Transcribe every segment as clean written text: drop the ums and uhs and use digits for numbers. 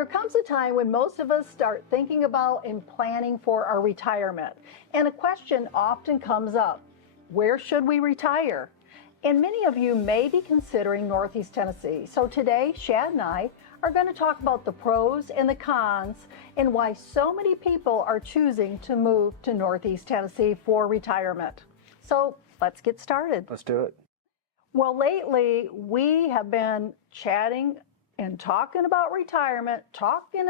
There comes a time when most of us start thinking about and planning for our retirement. And a question often comes up: where should we retire? And many of you may be considering Northeast Tennessee. So today, Shad and I are going to talk about the pros and the cons and why so many people are choosing to move to Northeast Tennessee for retirement. So let's get started. Let's do it. Well, lately we have been chatting and talking about retirement, talking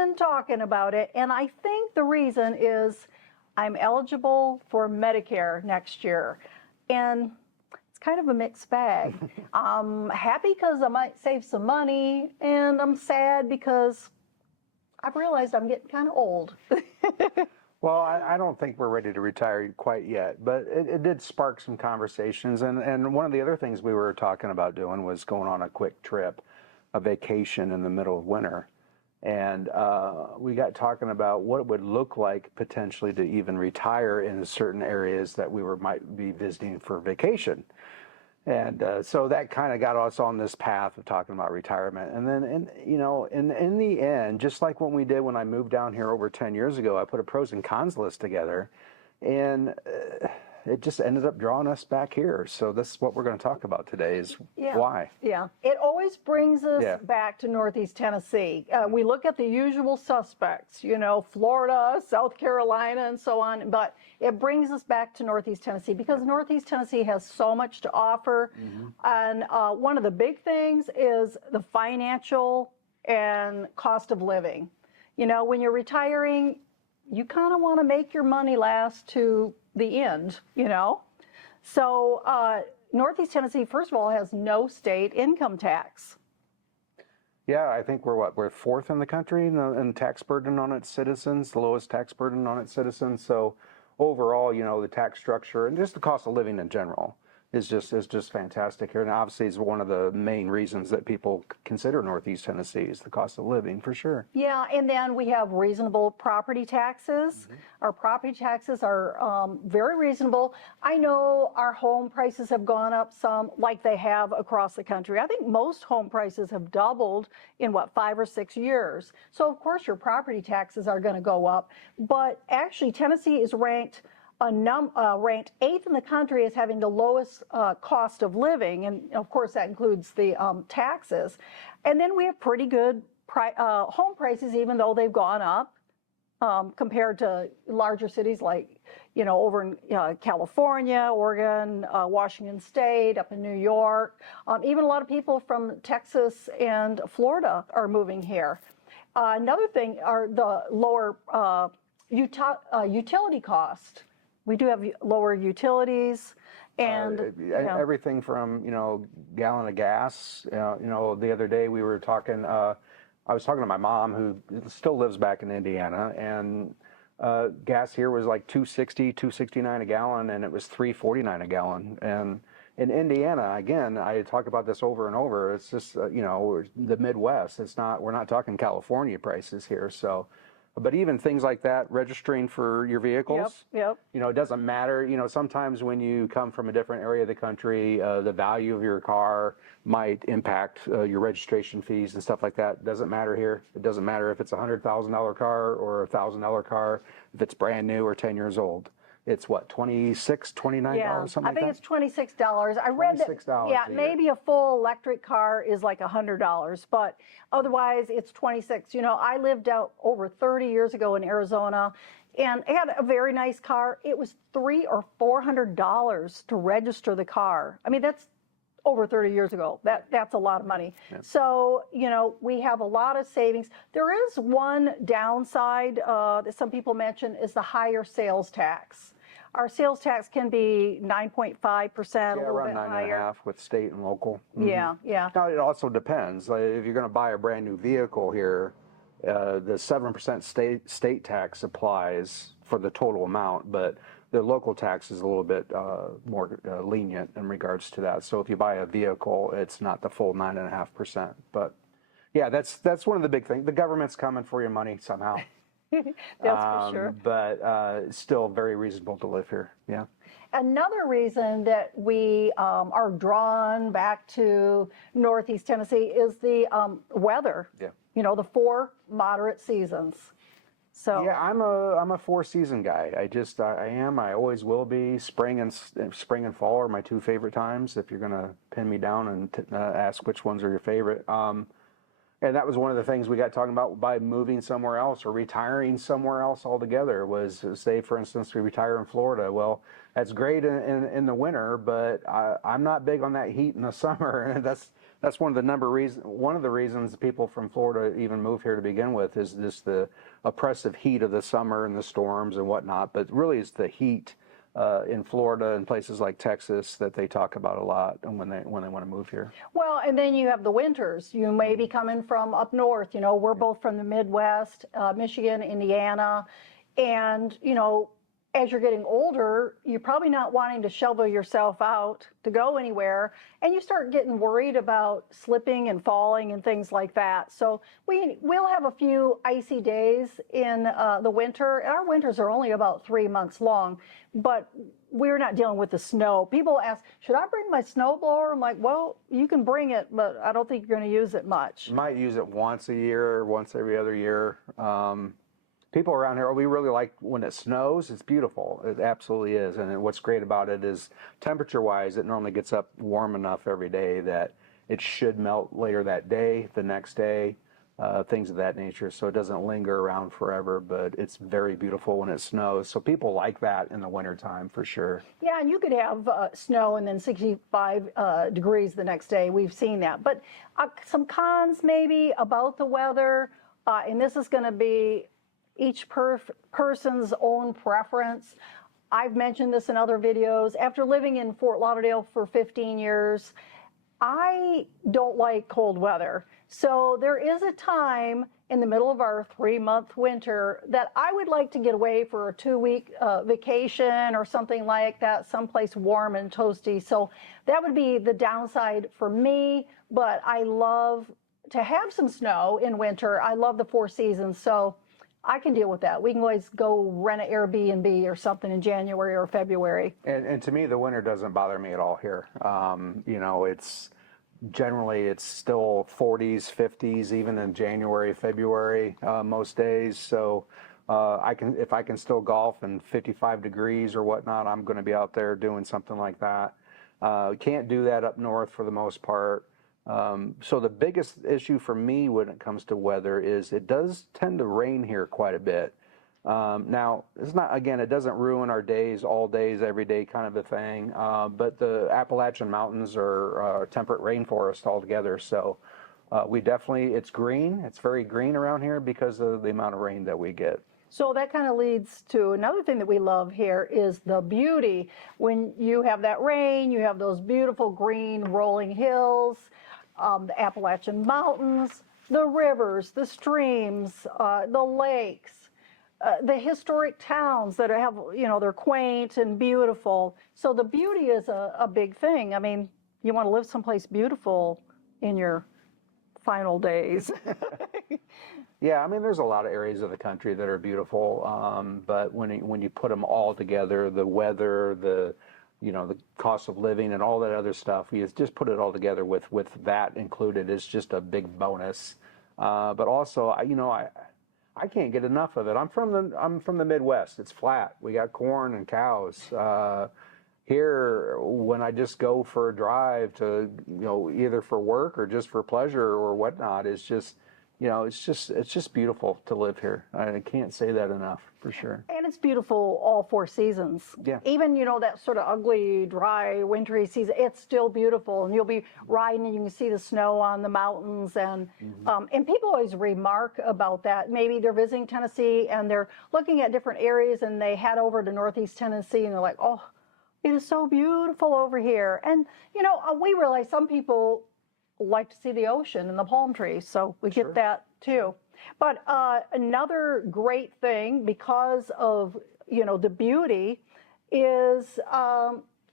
about it. And I think the reason is I'm eligible for Medicare next year. And it's kind of a mixed bag. I'm happy because I might save some money, and I'm sad because I've realized I'm getting kind of old. Well, I don't think we're ready to retire quite yet, but it did spark some conversations. And one of the other things we were talking about doing was going on a quick trip, a vacation in the middle of winter. And we got talking about what it would look like potentially to even retire in certain areas that might be visiting for vacation. And so that kind of got us on this path of talking about retirement. And then, in the end, just like when we did when I moved down here over 10 years ago, I put a pros and cons list together, and it just ended up drawing us back here. So this is what we're going to talk about today is why. Yeah, it always brings us back to Northeast Tennessee. We look at the usual suspects, Florida, South Carolina, and so on, but it brings us back to Northeast Tennessee because Northeast Tennessee has so much to offer. And one of the big things is the financial and cost of living. When you're retiring, you kind of want to make your money last to the end, So Northeast Tennessee, first of all, has no state income tax. Yeah, I think we're fourth in the country in tax burden on its citizens, the lowest tax burden on its citizens. So overall, the tax structure and just the cost of living in general is just fantastic here. And obviously is one of the main reasons that people consider Northeast Tennessee is the cost of living, for sure. Yeah, and then we have reasonable property taxes. Our property taxes are very reasonable. I know our home prices have gone up some, like they have across the country. I think most home prices have doubled in 5 or 6 years. So of course your property taxes are going to go up. But actually Tennessee is ranked 8th in the country as having the lowest cost of living, and of course that includes the taxes. And then we have pretty good home prices, even though they've gone up compared to larger cities like over in California, Oregon, Washington State, up in New York. Even a lot of people from Texas and Florida are moving here. Another thing are the lower utility cost. We do have lower utilities, and everything from gallon of gas. The other day we were talking. I was talking to my mom, who still lives back in Indiana, and gas here was like $2.60, $2.69 a gallon, and it was $3.49 a gallon. And in Indiana, again, I talk about this over and over. It's just the Midwest. We're not talking California prices here, so. But even things like that, registering for your vehicles, Yep. It doesn't matter. Sometimes when you come from a different area of the country, the value of your car might impact your registration fees and stuff like that. It doesn't matter here. It doesn't matter if it's a $100,000 car or a $1,000 car, if it's brand new or 10 years old. It's what, $26, $29, something like that? I think it's $26. I read that. Yeah, maybe a full electric car is like $100, but otherwise it's $26. I lived out over 30 years ago in Arizona, and I had a very nice car. It was $300 or $400 to register the car. I mean, that's over 30 years ago. That's a lot of money. Yep. So, we have a lot of savings. There is one downside that some people mention is the higher sales tax. Our sales tax can be 9.5%, a little around bit 9.5% higher. with state and local. Yeah. Now, it also depends. Like, if you're going to buy a brand new vehicle here, the 7% state tax applies for the total amount, but the local tax is a little bit more lenient in regards to that. So if you buy a vehicle, it's not the full 9.5%. But yeah, that's one of the big things. The government's coming for your money somehow. That's for sure. But it's still very reasonable to live here. Yeah. Another reason that we are drawn back to Northeast Tennessee is the weather. Yeah. the 4 moderate seasons. So Yeah, I'm a 4 season guy. I am. I always will be. Spring and fall are my 2 favorite times. If you're gonna pin me down and ask which ones are your favorite, and that was one of the things we got talking about by moving somewhere else or retiring somewhere else altogether. Was say, for instance, we retire in Florida. Well, that's great in the winter, but I'm not big on that heat in the summer, and that's one of the reasons people from Florida even move here to begin with is just the oppressive heat of the summer and the storms and whatnot. But really, it's the heat in Florida and places like Texas that they talk about a lot, and when they want to move here. well, and then you have the winters. You may be coming from up north. We're both from the Midwest, Michigan, Indiana, and as you're getting older, you're probably not wanting to shovel yourself out to go anywhere, and you start getting worried about slipping and falling and things like that. So we'll have a few icy days in the winter. Our winters are only about 3 months long, but we're not dealing with the snow. People ask, should I bring my snowblower? I'm like, well, you can bring it, but I don't think you're going to use it much. You might use it once a year, once every other year. People around here, we really like when it snows. It's beautiful. It absolutely is. And what's great about it is temperature-wise, it normally gets up warm enough every day that it should melt later that day, the next day, things of that nature. So it doesn't linger around forever, but it's very beautiful when it snows. So people like that in the wintertime for sure. Yeah, and you could have snow and then 65 degrees the next day. We've seen that. But some cons maybe about the weather, and this is going to be each person's own preference. I've mentioned this in other videos. After living in Fort Lauderdale for 15 years, I don't like cold weather. So there is a time in the middle of our 3-month winter that I would like to get away for a 2-week vacation or something like that, someplace warm and toasty. So that would be the downside for me, but I love to have some snow in winter. I love the 4 seasons, so I can deal with that. We can always go rent an Airbnb or something in January or February. And to me, the winter doesn't bother me at all here. It's generally it's still 40s, 50s, even in January, February, most days. So if I can still golf in 55 degrees or whatnot, I'm going to be out there doing something like that. Can't do that up north for the most part. So the biggest issue for me when it comes to weather is it does tend to rain here quite a bit. Now, it doesn't ruin our days, all days, every day kind of a thing. But the Appalachian Mountains are temperate rainforest altogether. So it's green. It's very green around here because of the amount of rain that we get. So that kind of leads to another thing that we love here is the beauty. When you have that rain, you have those beautiful green rolling hills, the Appalachian Mountains, the rivers, the streams, the lakes, the historic towns that have, they're quaint and beautiful. So the beauty is a big thing. I mean, you want to live someplace beautiful in your final days. Yeah, I mean, there's a lot of areas of the country that are beautiful, but when you put them all together, the weather, the cost of living and all that other stuff, you just put it all together with that included is just a big bonus. But also, I can't get enough of it. I'm from the Midwest. It's flat. We got corn and cows. Here, when I just go for a drive to, either for work or just for pleasure or whatnot, it's just beautiful to live here. I can't say that enough, for sure. And it's beautiful all 4 seasons. Yeah. Even, that sort of ugly, dry, wintry season, it's still beautiful. And you'll be riding and you can see the snow on the mountains. And and people always remark about that. Maybe they're visiting Tennessee and they're looking at different areas and they head over to Northeast Tennessee and they're like, oh, it is so beautiful over here. And, we realize some people like to see the ocean and the palm trees, so we get that too. But another great thing because of the beauty is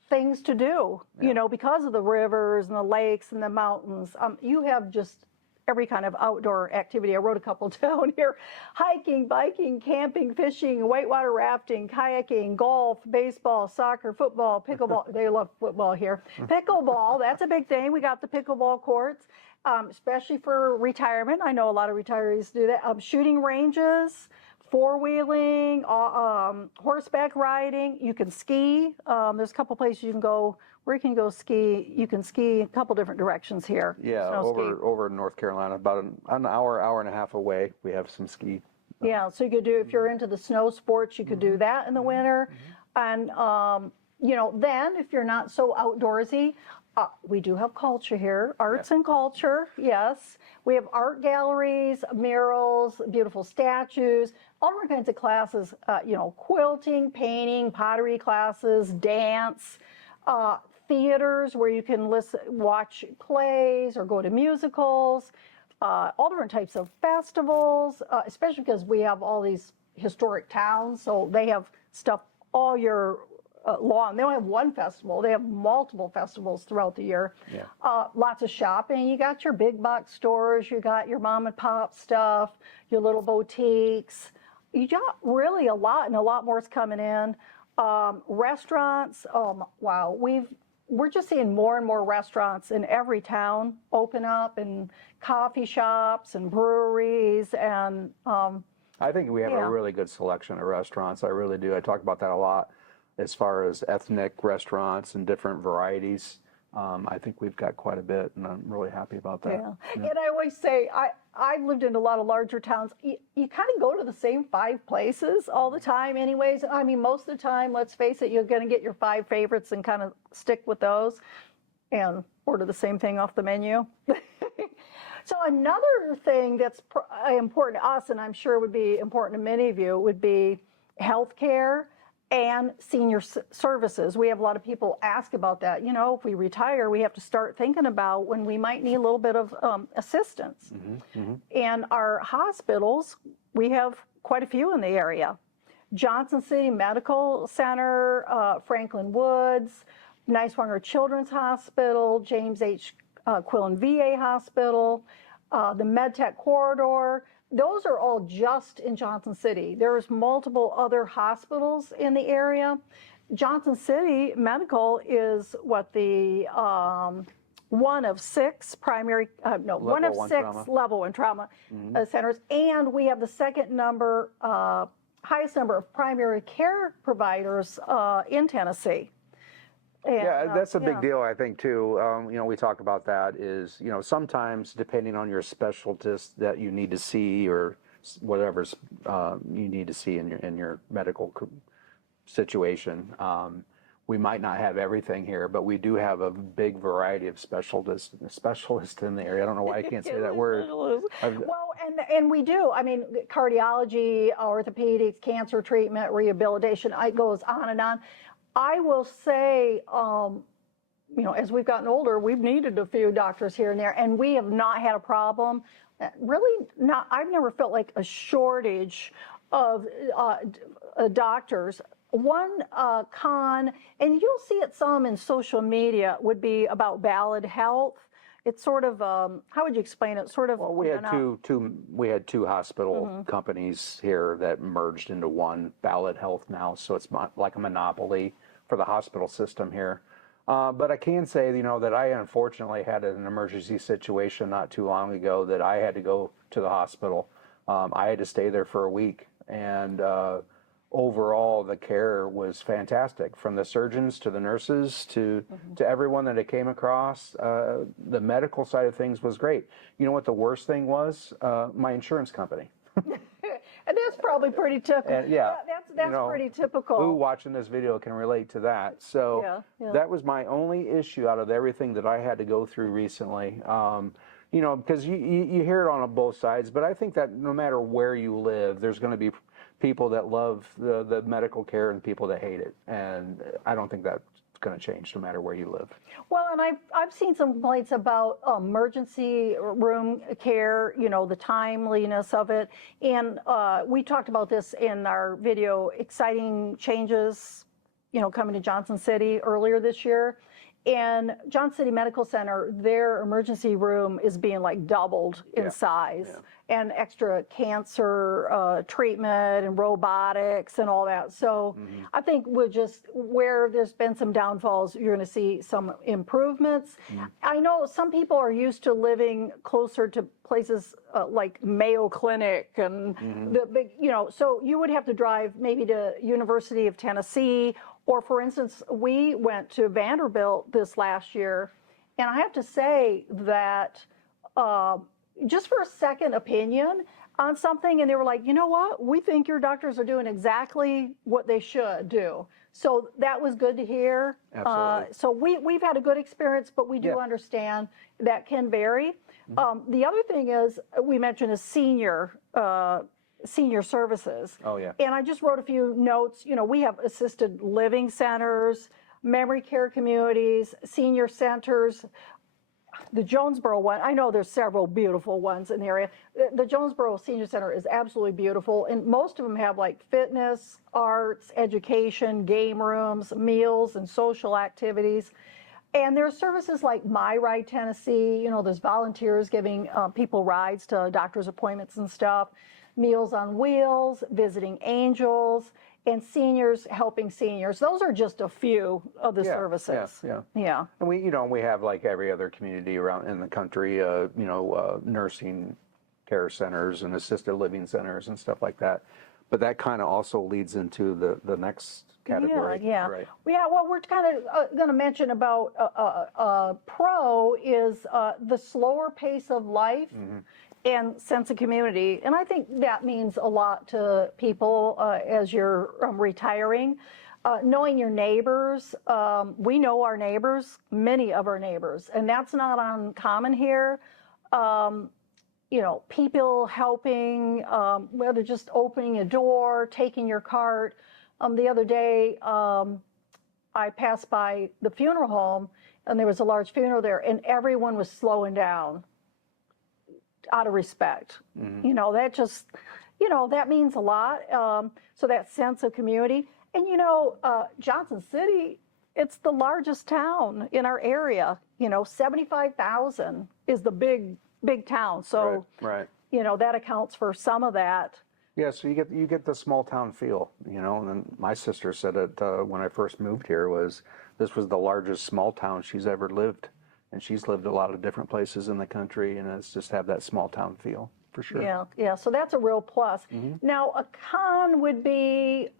things to do. Because of the rivers and the lakes and the mountains, you have just every kind of outdoor activity. I wrote a couple down here: hiking, biking, camping, fishing, whitewater rafting, kayaking, golf, baseball, soccer, football, pickleball. They love football here. Pickleball, that's a big thing. We got the pickleball courts. especially for retirement. I know a lot of retirees do that. Shooting ranges, four-wheeling, horseback riding. You can ski. There's a couple places you can go where you can go ski. You can ski a couple different directions here. Yeah, Snow ski. over in North Carolina, about an hour and a half away, we have some ski. Yeah, so you could do, if you're into the snow sports, you could do that in the winter. And, you know, then if you're not so outdoorsy, we do have culture here, arts and culture, yes. We have art galleries, murals, beautiful statues, all different kinds of classes, you know, quilting, painting, pottery classes, dance, theaters where you can watch plays or go to musicals, all different types of festivals, especially because we have all these historic towns, so they have stuff all year long. They don't have one festival, they have multiple festivals throughout the year. Yeah. Lots of shopping. You got your big box stores, you got your mom and pop stuff, your little boutiques. You got really a lot, and a lot more is coming in. Restaurants, wow, we're just seeing more and more restaurants in every town open up, and coffee shops and breweries, and I think we have a really good selection of restaurants. I really do. I talk about that a lot as far as ethnic restaurants and different varieties. I think we've got quite a bit, and I'm really happy about that. Yeah. And I always say, I've lived in a lot of larger towns. You kind of go to the same 5 places all the time anyways. I mean, most of the time, let's face it, you're going to get your 5 favorites and kind of stick with those and order the same thing off the menu. So another thing that's important to us, and I'm sure would be important to many of you, would be healthcare and senior services. We have a lot of people ask about that. You know, if we retire, we have to start thinking about when we might need a little bit of assistance. And our hospitals, we have quite a few in the area. Johnson City Medical Center, Franklin Woods, Niswonger Children's Hospital, James H. Quillen VA Hospital, the MedTech Corridor. Those are all just in Johnson City. There's multiple other hospitals in the area. Johnson City Medical is what the one of 6 primary, one of 6 level 1 trauma centers, and we have the second number, highest number of primary care providers in Tennessee. And, yeah, that's a big deal, I think, too. You know, we talk about that is, you know, sometimes depending on your specialist that you need to see or whatever you need to see in your medical situation, we might not have everything here, but we do have a big variety of specialists in the area. I don't know why I can't say that word. Well, and we do. I mean, cardiology, orthopedics, cancer treatment, rehabilitation, it goes on and on. I will say, you know, as we've gotten older, we've needed a few doctors here and there, and we have not had a problem. Really not, I've never felt like a shortage of doctors. One con, and you'll see it some in social media, would be about Ballad Health. It's sort of, how would you explain it? Sort of. Well, we had two hospital companies here that merged into one, Ballad Health now, so it's like a monopoly for the hospital system here. But I can say, you know, that I unfortunately had an emergency situation not too long ago that I had to go to the hospital. I had to stay there for a week, and overall the care was fantastic, from the surgeons to the nurses to everyone that I came across. The medical side of things was great. You know what the worst thing was? My insurance company. And that's probably pretty typical. And that's pretty typical. Who watching this video can relate to that? So that was my only issue out of everything that I had to go through recently. You know, because you hear it on both sides, but I think that no matter where you live, there's going to be people that love the medical care and people that hate it. And I don't think that's going to change no matter where you live. Well, and I've seen some complaints about emergency room care, you know, the timeliness of it. And we talked about this in our video, exciting changes, you know, coming to Johnson City earlier this year. in Johnson City Medical Center, their emergency room is being like doubled in Yeah. size, Yeah. and extra cancer treatment and robotics and all that. So I think we'll just, where there's been some downfalls, you're going to see some improvements. I know some people are used to living closer to places like Mayo Clinic and the big, so you would have to drive maybe to University of Tennessee, or for instance, we went to Vanderbilt this last year, and I have to say that just for a second opinion on something, and they were like, you know what, we think your doctors are doing exactly what they should do. So that was good to hear. Absolutely. So we've had a good experience, but we do understand that can vary. The other thing is, we mentioned is senior services. Oh, yeah. And I just wrote a few notes. We have assisted living centers, memory care communities, senior centers. The Jonesboro one, I know there's several beautiful ones in the area. The Jonesboro Senior Center is absolutely beautiful, and most of them have like fitness, arts, education, game rooms, meals, and social activities. And there are services like My Ride Tennessee. There's volunteers giving people rides to doctor's appointments and stuff. Meals on Wheels, Visiting Angels, and seniors helping seniors. Those are just a few of the services. Yeah. And we have like every other community around in the country, nursing care centers and assisted living centers and stuff like that. But that kind of also leads into the next category. Yeah. Right. Yeah. Well, we're kind of going to mention about pro is the slower pace of life. And sense of community. And I think that means a lot to people as you're retiring. Knowing your neighbors. We know our neighbors, many of our neighbors, and that's not uncommon here. People helping, whether just opening a door, taking your cart. The other day, I passed by the funeral home, and there was a large funeral there, and everyone was slowing down out of respect. That just, that means a lot. So that sense of community. And, Johnson City, it's the largest town in our area. 75,000 is the big town. So, right. That accounts for some of that. Yeah, so you get the small town feel, and then my sister said it when I first moved here, this was the largest small town she's ever lived. And she's lived a lot of different places in the country, and it's just have that small town feel, for sure. Yeah. So that's a real plus. Now, a con would be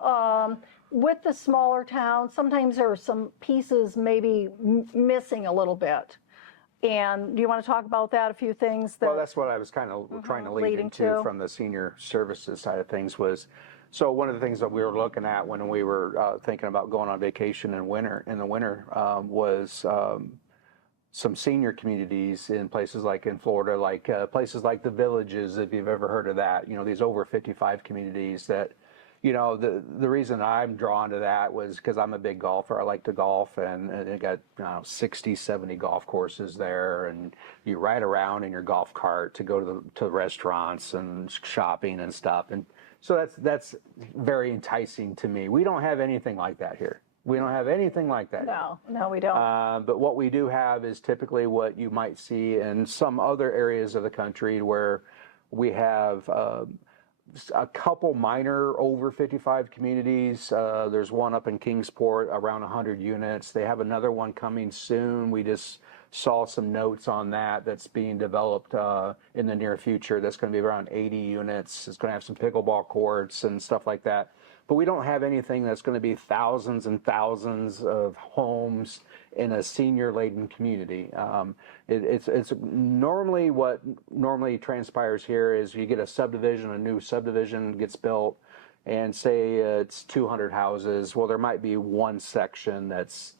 with the smaller towns, sometimes there are some pieces maybe missing a little bit. And do you want to talk about that, a few things? Well, that's what I was kind of trying to lead into from the senior services side of things was, so one of the things that we were looking at when we were thinking about going on vacation in the winter was some senior communities in places like in Florida, like places like the Villages, if you've ever heard of that, these over 55 communities that, the reason I'm drawn to that was because I'm a big golfer. I like to golf, and they got 60, 70 golf courses there, and you ride around in your golf cart to go to restaurants and shopping and stuff. And so that's very enticing to me. We don't have anything like that here. We don't have anything like that. No, we don't. But what we do have is typically what you might see in some other areas of the country where we have a couple minor over 55 communities. There's one up in Kingsport, around 100 units. They have another one coming soon. We just saw some notes on that's being developed in the near future. That's going to be around 80 units. It's going to have some pickleball courts and stuff like that. But we don't have anything that's going to be thousands and thousands of homes in a senior-laden community. It's normally what normally transpires here is you get a new subdivision gets built, and say it's 200 houses. Well, there might be one section that's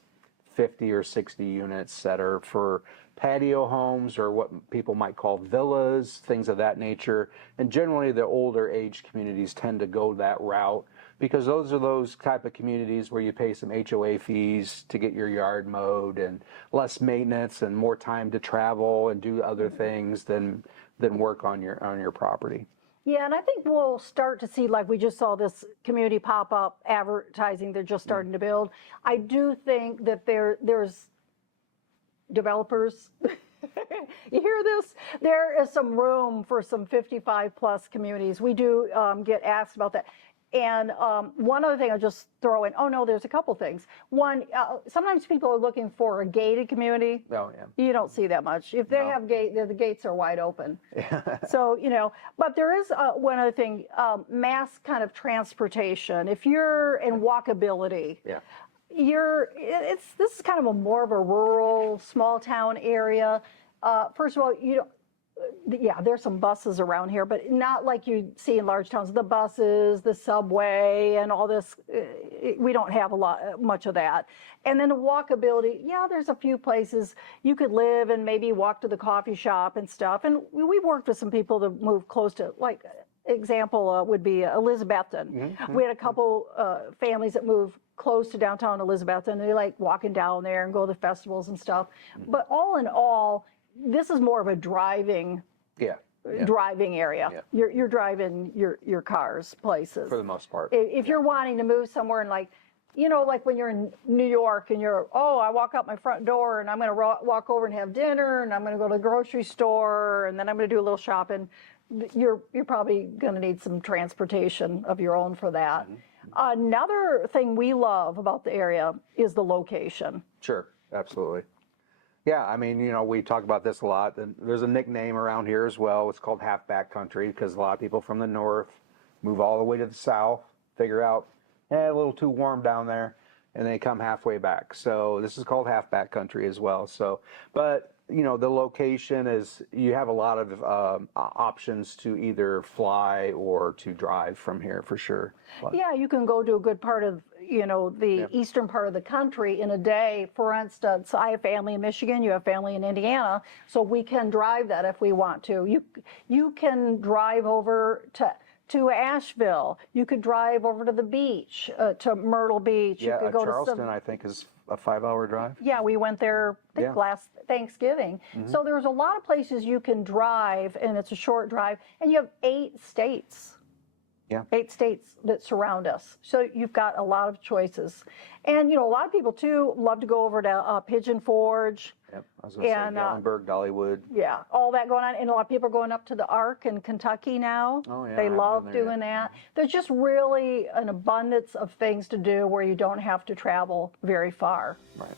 50 or 60 units that are for patio homes or what people might call villas, things of that nature. And generally, the older age communities tend to go that route, because those are those type of communities where you pay some HOA fees to get your yard mowed and less maintenance and more time to travel and do other things than work on your property. Yeah, and I think we'll start to see, like we just saw this community pop-up advertising they're just starting to build. I do think that there's developers, you hear this? There is some room for some 55 plus communities. We do get asked about that. And one other thing I'll just throw in, oh no, there's a couple things. One, sometimes people are looking for a gated community. Oh, yeah. You don't see that much. If they have the gates are wide open. So, but there is one other thing, mass kind of transportation. If you're in walkability, this is kind of more of a rural, small town area. First of all, there's some buses around here, but not like you see in large towns. The buses, the subway, and all this, we don't have much of that. And then the walkability, there's a few places you could live and maybe walk to the coffee shop and stuff. And we worked with some people to move close to, like, example would be Elizabethton. Mm-hmm. We had a couple families that moved close to downtown Elizabethton. They like walking down there and go to the festivals and stuff. Mm-hmm. But all in all, this is more of a driving area. Yeah. You're driving your cars places. For the most part. If you're wanting to move somewhere and like when you're in New York and I walk out my front door and I'm going to walk over and have dinner and I'm going to go to the grocery store and then I'm going to do a little shopping, you're probably going to need some transportation of your own for that. Mm-hmm. Another thing we love about the area is the location. Sure, absolutely. Yeah, I mean, we talk about this a lot. And there's a nickname around here as well. It's called halfback country because a lot of people from the north move all the way to the south, figure out, a little too warm down there, and they come halfway back. So this is called halfback country as well. So, but, the location is, you have a lot of options to either fly or to drive from here for sure. But, yeah, you can go to a good part of the eastern part of the country in a day. For instance, I have family in Michigan, you have family in Indiana, so we can drive that if we want to. You can drive over to Asheville. You could drive over to the beach, to Myrtle Beach. Yeah, you could go Charleston, I think, is a 5-hour drive. Yeah, we went there, I think, last Thanksgiving. Mm-hmm. So there's a lot of places you can drive, and it's a short drive, and you have 8 states. Yeah. 8 states that surround us. So you've got a lot of choices. And, a lot of people, too, love to go over to Pigeon Forge. Yep, I was going to say Gallenberg, Dollywood. Yeah, all that going on. And a lot of people are going up to the Ark in Kentucky now. Oh, yeah. They love doing that. There's just really an abundance of things to do where you don't have to travel very far. Right.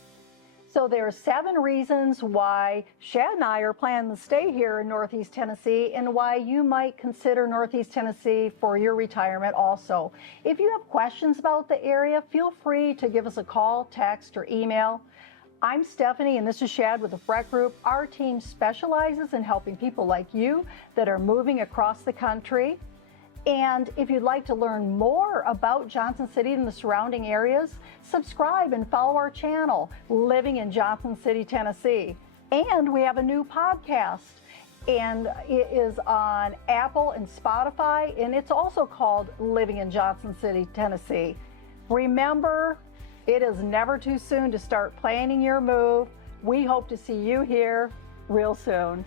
So there are 7 reasons why Shad and I are planning to stay here in Northeast Tennessee and why you might consider Northeast Tennessee for your retirement also. If you have questions about the area, feel free to give us a call, text, or email. I'm Stephanie, and this is Shad with the Freck Group. Our team specializes in helping people like you that are moving across the country. And if you'd like to learn more about Johnson City and the surrounding areas, subscribe and follow our channel, Living in Johnson City, Tennessee. And we have a new podcast, and it is on Apple and Spotify, and it's also called Living in Johnson City, Tennessee. Remember, it is never too soon to start planning your move. We hope to see you here real soon.